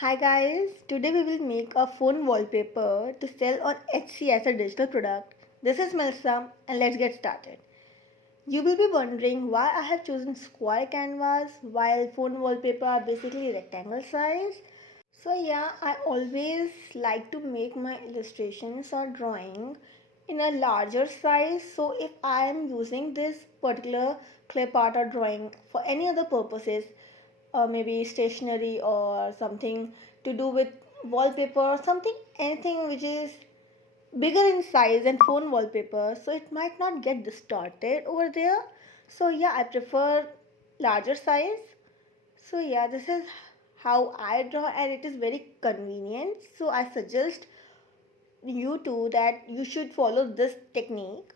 Hi guys, today we will make a phone wallpaper to sell on Etsy as a digital product. This is Melissa and let's get started. You will be wondering why I have chosen square canvas while phone wallpaper are basically rectangle size. So yeah, I always like to make my illustrations or drawing in a larger size. So if I am using this particular clip art or drawing for any other purposes, maybe stationery or something to do with wallpaper or something, anything which is bigger in size than phone wallpaper, so it might not get distorted over there. So yeah, I prefer larger size. So yeah, this is how I draw and it is very convenient. So I suggest you too that you should follow this technique.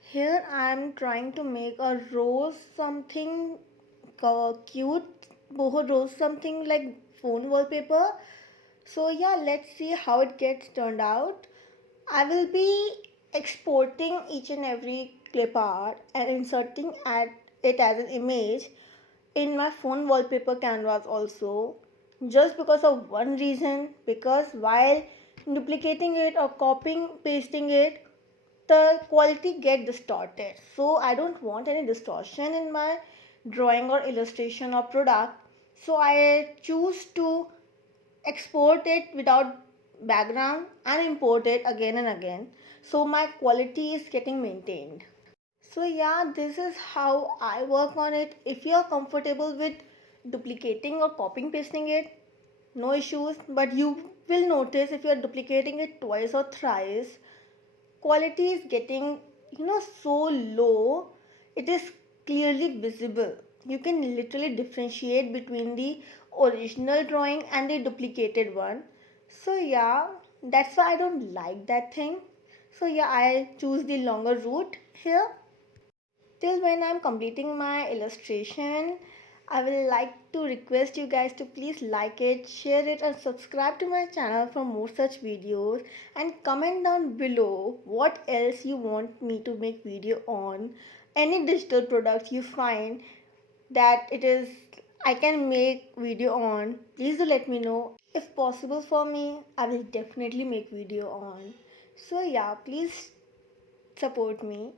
Here I am trying to make a rose something cute boho rose something like phone wallpaper. So yeah, let's see how it gets turned out. I will be exporting each and every clip art and inserting it as an image in my phone wallpaper canvas also, just because of one reason, because while duplicating it or copying pasting it, the quality get distorted. So I don't want any distortion in my drawing or illustration or product, so I choose to export it without background and import it again and again, so my quality is getting maintained. So yeah, this is how I work on it. If you are comfortable with duplicating or copying pasting it, no issues, but you will notice if you are duplicating it twice or thrice, quality is getting so low. It is clearly visible. You can literally differentiate between the original drawing and the duplicated one. So yeah, that's why I don't like that thing. So yeah, I choose the longer route here. Till when I'm completing my illustration, I will like to request you guys to please like it, share it, and subscribe to my channel for more such videos. And comment down below what else you want me to make video on. Any digital products you find that it is I can make video on, please do let me know. If possible for me, I will definitely make video on. So yeah, please support me.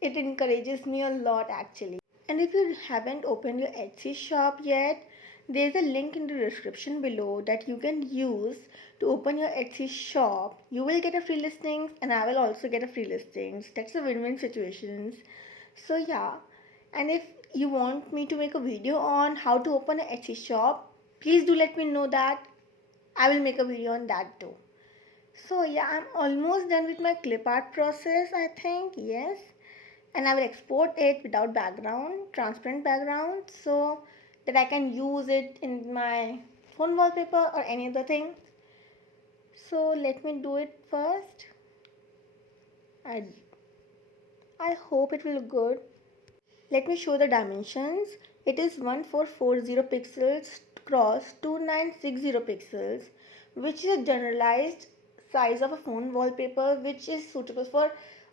It encourages me a lot actually. And if you haven't opened your Etsy shop yet, there's a link in the description below that you can use to open your Etsy shop. You will get a free listings and I will also get a free listings. That's a win-win situations. So yeah, and if you want me to make a video on how to open an Etsy shop, please do let me know that. I will make a video on that too. So yeah, I'm almost done with my clip art process, I think. Yes, and I will export it without background, transparent background, so that I can use it in my phone wallpaper or any other thing. So let me do it first. I, I hope it will look good. Let me show the dimensions. It is 1440 pixels cross 2960 pixels, which is a generalized size of a phone wallpaper which is suitable for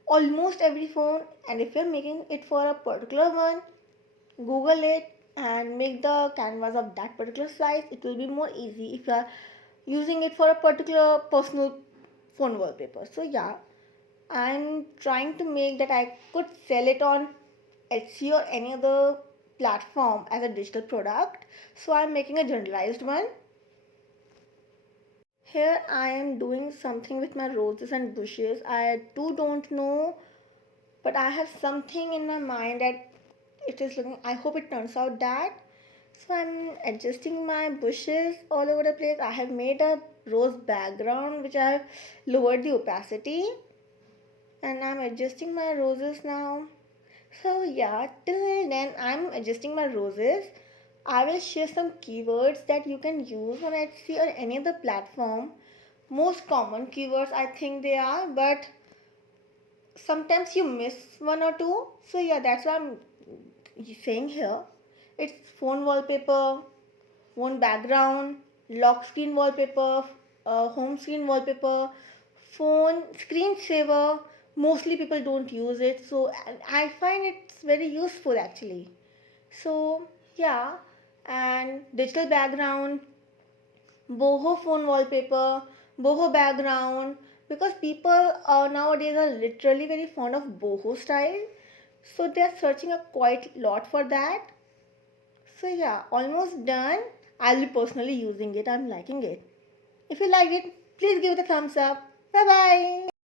almost every phone. And if you're making it for a particular one, Google it and make the canvas of that particular size. It will be more easy if you are using it for a particular personal phone wallpaper. So yeah, I'm trying to make that I could sell it on Etsy or any other platform as a digital product. So I'm making a generalized one. Here I am doing something with my roses and bushes. I too don't know, but I have something in my mind that it is looking, I hope it turns out that. So I'm adjusting my bushes all over the place. I have made a rose background which I have lowered the opacity, and I'm adjusting my roses now. So yeah, till then I'm adjusting my roses. I will share some keywords that you can use on Etsy or any other platform. Most common keywords I think they are, but sometimes you miss one or two. So yeah, that's what I'm saying here. It's phone wallpaper, phone background, lock screen wallpaper, home screen wallpaper, phone screensaver. Mostly people don't use it, so I find it's very useful actually. So yeah, and digital background, boho phone wallpaper, boho background, because people nowadays are literally very fond of boho style. So they are searching a quite lot for that. So yeah, almost done. I'll be personally using it. I'm liking it. If you liked it, please give it a thumbs up. Bye bye.